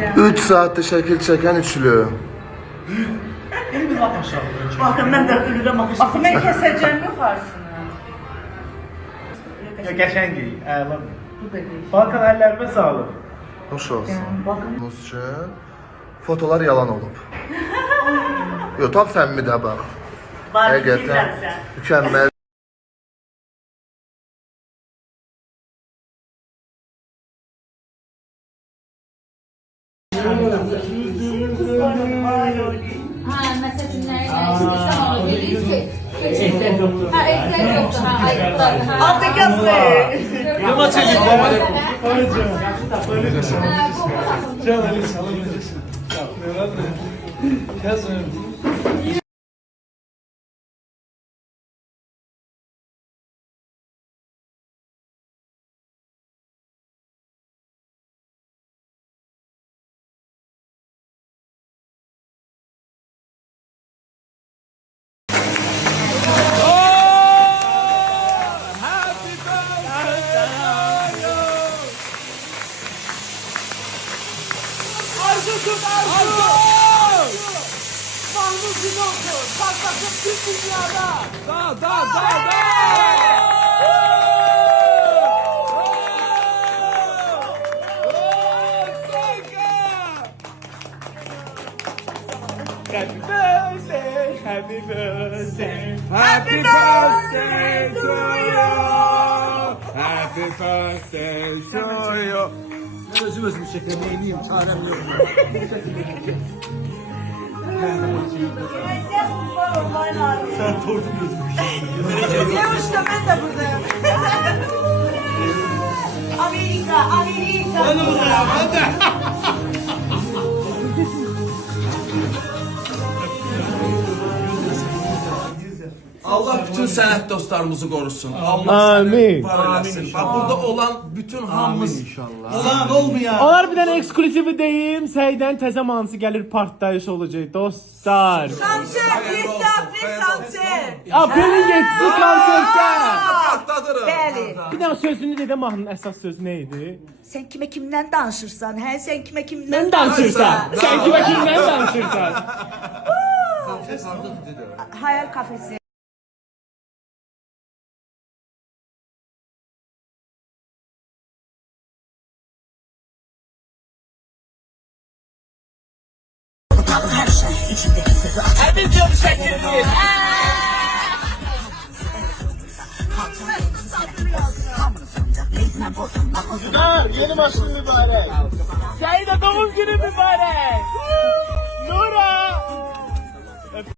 3 saatdir şəkil çəkən üçlü. Bakın mən də ürürəm axı. Axı mən kəsəcəm yuxarısını. Qəşəng iyi, əla. Bu da deyil. Balkan əllərimə sağlıq. Xoş olsun. Bakın. Bunun üçün fotolar yalan olub. Yox, tam səmimi də bax. Var Həqiqətən sən. mükəmməl. Ha, mesela nereden sana gelir ki? Ha, ekmek yoktu. Ha, ayıklar. Ha. Altı kapsı. Yuma çelik. Happy birthday, happy birthday, Happy birthday to you. Happy birthday to you. Özüm şekerini yiyeyim, çarem yok. Sen tortu gözükmüş. Ya işte ben de buradayım. Amerika, Amerika. Ben de buradayım, ben de. Allah bütün sənət dostlarımızı qorusun. Allah səni var eləsin. Bax, burada olan bütün hamımız Olan olmayan. Onlar bir dənə ekskluzivi deyim. Səydən təzə mansı gəlir partlayış olacaq dostlar. Konser, bitti april konser. Aprelin 7-si konsertdə. partladırıq. Bəli. Bir dənə sözünü dedə mahnının əsas sözü nə idi? Sen kime kimden danışırsan? He sen kime kimden Mən danışırsan. Sən kimə kimdən danışırsan? Hayal kafesi. Yeni başlı mübarək. Sənin də doğum günün mübarək.